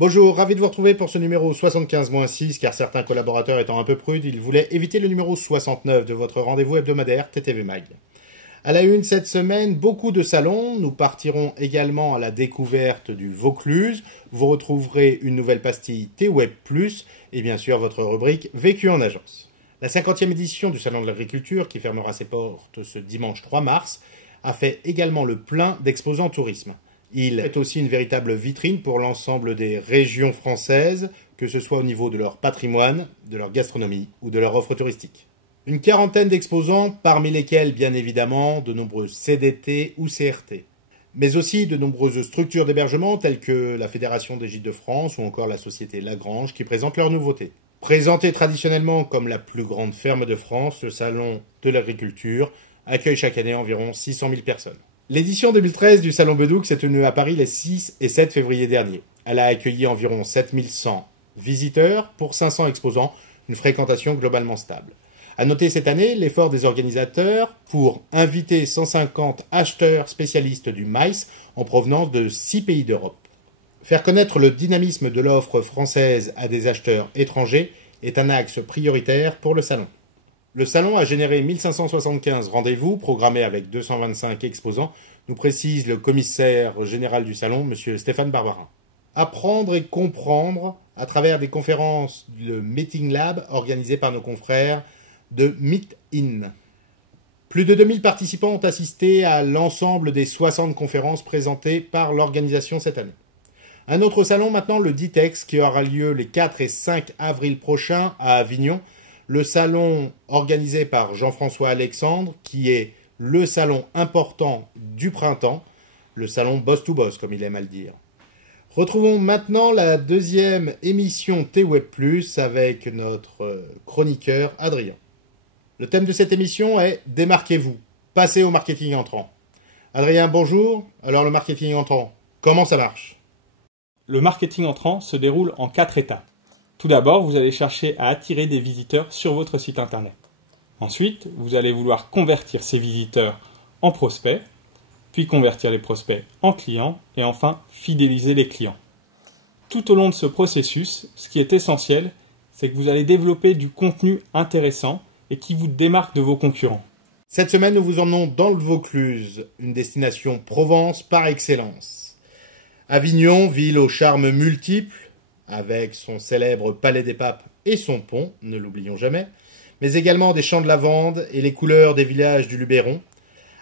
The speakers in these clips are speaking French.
Bonjour, ravi de vous retrouver pour ce numéro 75-6, car certains collaborateurs étant un peu prudes, ils voulaient éviter le numéro 69 de votre rendez-vous hebdomadaire TTV Mag. À la une cette semaine, beaucoup de salons. Nous partirons également à la découverte du Vaucluse. Vous retrouverez une nouvelle pastille T-Web+, et bien sûr votre rubrique Vécu en agence. La 50e édition du Salon de l'Agriculture, qui fermera ses portes ce dimanche 3 mars, a fait également le plein d'exposants tourisme. Il est aussi une véritable vitrine pour l'ensemble des régions françaises, que ce soit au niveau de leur patrimoine, de leur gastronomie ou de leur offre touristique. Une quarantaine d'exposants, parmi lesquels bien évidemment de nombreux CDT ou CRT, mais aussi de nombreuses structures d'hébergement telles que la Fédération des Gîtes de France ou encore la Société Lagrange qui présentent leurs nouveautés. Présenté traditionnellement comme la plus grande ferme de France, le Salon de l'Agriculture accueille chaque année environ 600 000 personnes. L'édition 2013 du Salon Bedouk s'est tenue à Paris les 6 et 7 février dernier. Elle a accueilli environ 7100 visiteurs pour 500 exposants, une fréquentation globalement stable. À noter cette année l'effort des organisateurs pour inviter 150 acheteurs spécialistes du maïs en provenance de 6 pays d'Europe. Faire connaître le dynamisme de l'offre française à des acheteurs étrangers est un axe prioritaire pour le salon. Le salon a généré 1575 rendez-vous, programmés avec 225 exposants, nous précise le commissaire général du salon, M. Stéphane Barbarin. Apprendre et comprendre à travers des conférences de Meeting Lab organisées par nos confrères de Meet In. Plus de 2000 participants ont assisté à l'ensemble des 60 conférences présentées par l'organisation cette année. Un autre salon maintenant, le Ditex, qui aura lieu les 4 et 5 avril prochains à Avignon. Le salon organisé par Jean-François Alexandre, qui est le salon important du printemps, le salon Boss to Boss, comme il aime à le dire. Retrouvons maintenant la deuxième émission T-Web+, avec notre chroniqueur Adrien. Le thème de cette émission est « Démarquez-vous, passez au marketing entrant ». Adrien, bonjour. Alors le marketing entrant, comment ça marche? Le marketing entrant se déroule en 4 étapes. Tout d'abord, vous allez chercher à attirer des visiteurs sur votre site internet. Ensuite, vous allez vouloir convertir ces visiteurs en prospects, puis convertir les prospects en clients, et enfin fidéliser les clients. Tout au long de ce processus, ce qui est essentiel, c'est que vous allez développer du contenu intéressant et qui vous démarque de vos concurrents. Cette semaine, nous vous emmenons dans le Vaucluse, une destination Provence par excellence. Avignon, ville au charme multiple, avec son célèbre Palais des Papes et son pont, ne l'oublions jamais, mais également des champs de lavande et les couleurs des villages du Luberon.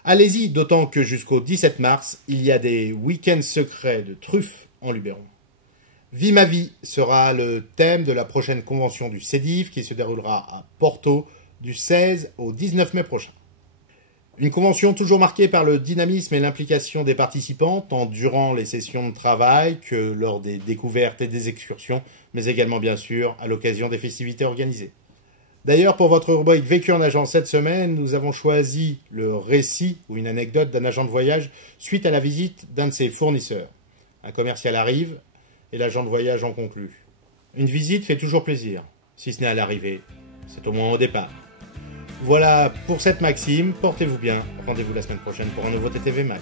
Allez-y, d'autant que jusqu'au 17 mars, il y a des week-ends secrets de truffes en Luberon. Vie ma vie sera le thème de la prochaine convention du CEDIF qui se déroulera à Porto du 16 au 19 mai prochain. Une convention toujours marquée par le dynamisme et l'implication des participants, tant durant les sessions de travail que lors des découvertes et des excursions, mais également bien sûr à l'occasion des festivités organisées. D'ailleurs, pour votre rubrique Vécu en agence cette semaine, nous avons choisi le récit ou une anecdote d'un agent de voyage suite à la visite d'un de ses fournisseurs. Un commercial arrive et l'agent de voyage en conclut. Une visite fait toujours plaisir, si ce n'est à l'arrivée, c'est au moins au départ. Voilà pour cette maxime, portez-vous bien, rendez-vous la semaine prochaine pour un nouveau TTV Mag.